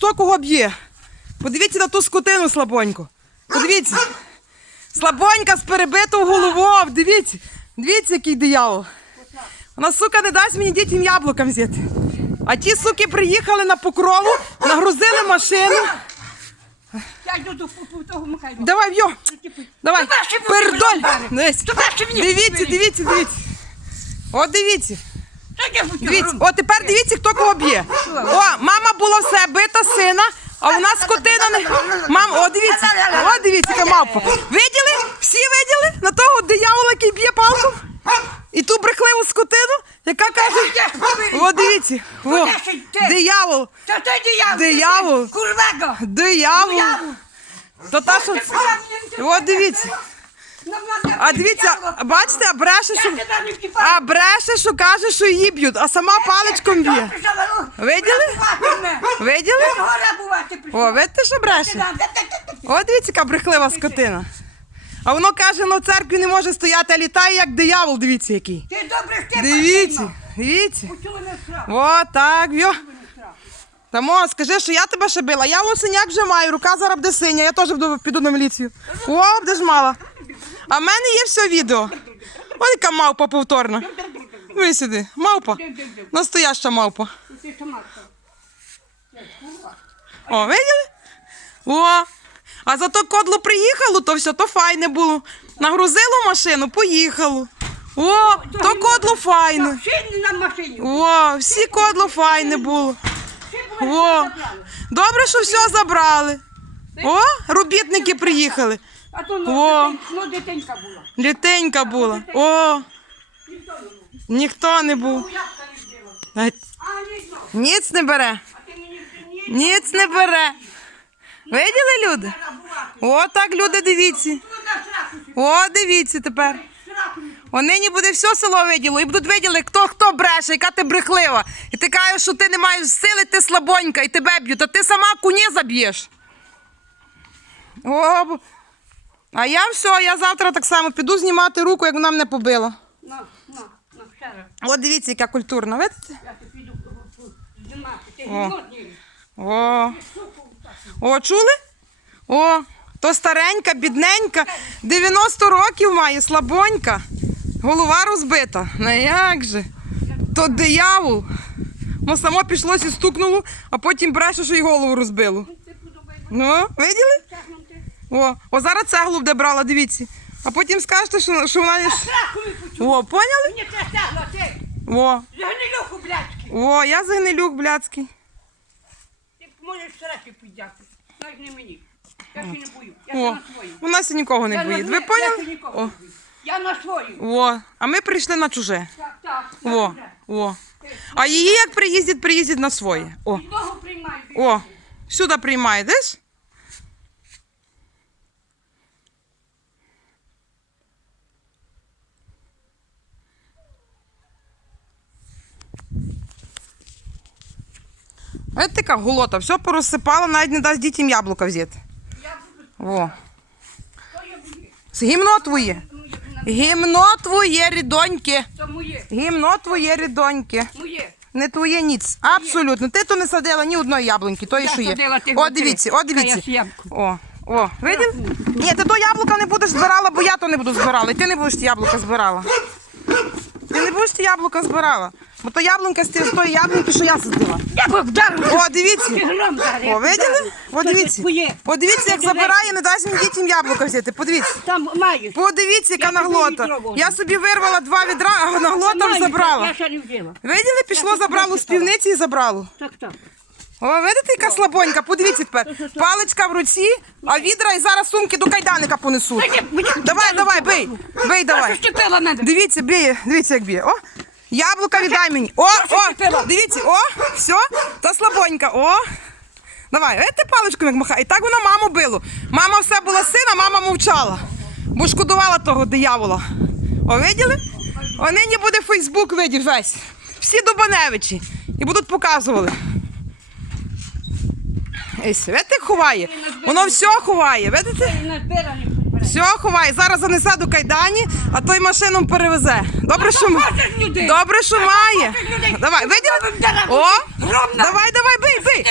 хто кого б'є. Подивіться на ту скотину слабоньку. Подивіться. Слабонька з перебитою головою. Дивіться. Дивіться, який диявол. Вона, сука, не дасть мені дітям яблукам з'їти. А ті суки приїхали на покрову, нагрузили машину. Давай, в'йо. Давай. Пердоль. Дивіться, дивіться, дивіться. От дивіться. Та Дивіться, о, тепер дивіться, хто кого б'є. О, мама була все бита сина, а у нас скотина не. Мам, о, дивіться, о, дивіться, яка мавпа. Виділи? Всі виділи? На того диявола, який б'є палком? І ту брехливу скотину, яка каже. О, дивіться. О, диявол, Та ти диявол. Диявол. ти Курвего. диявол. То та, що... О, дивіться. А дивіться, бачите, а бреше, що... А бреше, що каже, що її б'ють, а сама паличком б'є. Виділи? Виділи? О, видите, що бреше? О, дивіться, яка брехлива скотина. А воно каже, на церкві не може стояти, а літає як диявол, дивіться який. Ти добре ти Дивіться, дивіться. О, так, вьо. Тамо, скажи, що я тебе ще била. Я ось синяк вже маю, рука зараз буде синя, я теж піду на міліцію. О, будеш мала. А в мене є все відео. Ось яка мавпа повторна. Ви сюди, мавпа. Настояща мавпа. О, виділи? О, а зато кодло приїхало, то все, то файне було. Нагрузило машину, поїхало. О, то кодло файне. О, всі кодло файне було. О, добре, що все забрали. О, робітники приїхали. А то О. ну, ну, дитинка була. Літенька була. О, ніхто не був. Ай, А, ні, ну, Ніц не бере. а ти мені ні, Ніц не бере. Виділи люди? О, так, люди, дивіться. ну, на О, дивіться тепер. сраку. О, нині буде все село виділо, і будуть виділи, хто хто бреше, яка ти брехлива. І ти кажеш, що ти не маєш сили, ти слабонька, і тебе б'ють, а ти сама куні заб'єш. О, а я все, я завтра так само піду знімати руку, як вона мене побила. Ну, ну, ну, ще раз. От дивіться, яка культурна, видите? Я піду о, о, знімати. Ти О. голодний. О, о, чули? О, то старенька, бідненька, 90 років має, слабонька, голова розбита. Ну як же? То диявол. Ну, само пішлося і стукнуло, а потім бреше, що й голову розбило. Подобається Ну, виділи? О, о, зараз цеглу буде брала, дивіться. А потім скажете, що, що вона не. О, поняли? Мені це тягло, ти. О, Загнилюху, блядський. о, я загнилюк блядський. Ти можеш сраки підняти. Навіть не мені. Я ще не бою. Я О, ще на свою. вона ся нікого не Я на боїть. Ви своє- Я ще поняли? нікого О, бою. Я на свою. о, а ми прийшли на чуже. Так, так. О, о. А її як приїздять, приїздять на своє. О, Підлогу приймаю. о. Сюди приймає, десь? Ось така голота, все порозсипала, навіть не дасть дітям яблука взяти. Я буду. О. То я буду. Це гімно твоє. Гімно твоє, рідоньки. Гімно твоє, рідоньки. Не твоє ніц. Абсолютно. Ти то не садила ні одної яблуньки, то і що є. О, дивіться, о, дивіться. О, о, видів? Ні, ти то яблука не будеш збирала, бо я то не буду збирала. І ти не будеш яблука збирала. Ти не будеш яблука збирала. Бо то яблунка з ті- з тої яблунки, що я садила. Вдарив. О, дивіться. Гром. О, виділи? О, дивіться. О, дивіться, як забирає, не дасть мені дітям яблука взяти. Подивіться. Там. Подивіться, яка наглота. Я собі вирвала два відра, а наглота забрала. Ще не вділа. Виділи, пішло, забрало з півниці і забрало. Так, так. О, видите, яка слабонька, подивіться тепер. Паличка в руці, а відра і зараз сумки до кайданика понесуть. Давай, давай, бий, бий, давай. Мене. Дивіться, б'є, дивіться, як б'є. О, яблука віддай мені. О, о, дивіться, о, все, та слабонька, о. Давай, видите, паличку як махає. І так вона маму било. Мама все була сина, мама мовчала. Бо шкодувала того диявола. О, виділи? О, нині буде Фейсбук видів весь. Всі Дубаневичі. І будуть показували. Ось, видите, як ховає? Воно все ховає, видите? Все ховай, Зараз занесе до кайдані, а той машину перевезе. Добре, що людей? Добре, що має. Людей? Давай, виділи? О, давай, давай, бий, бий.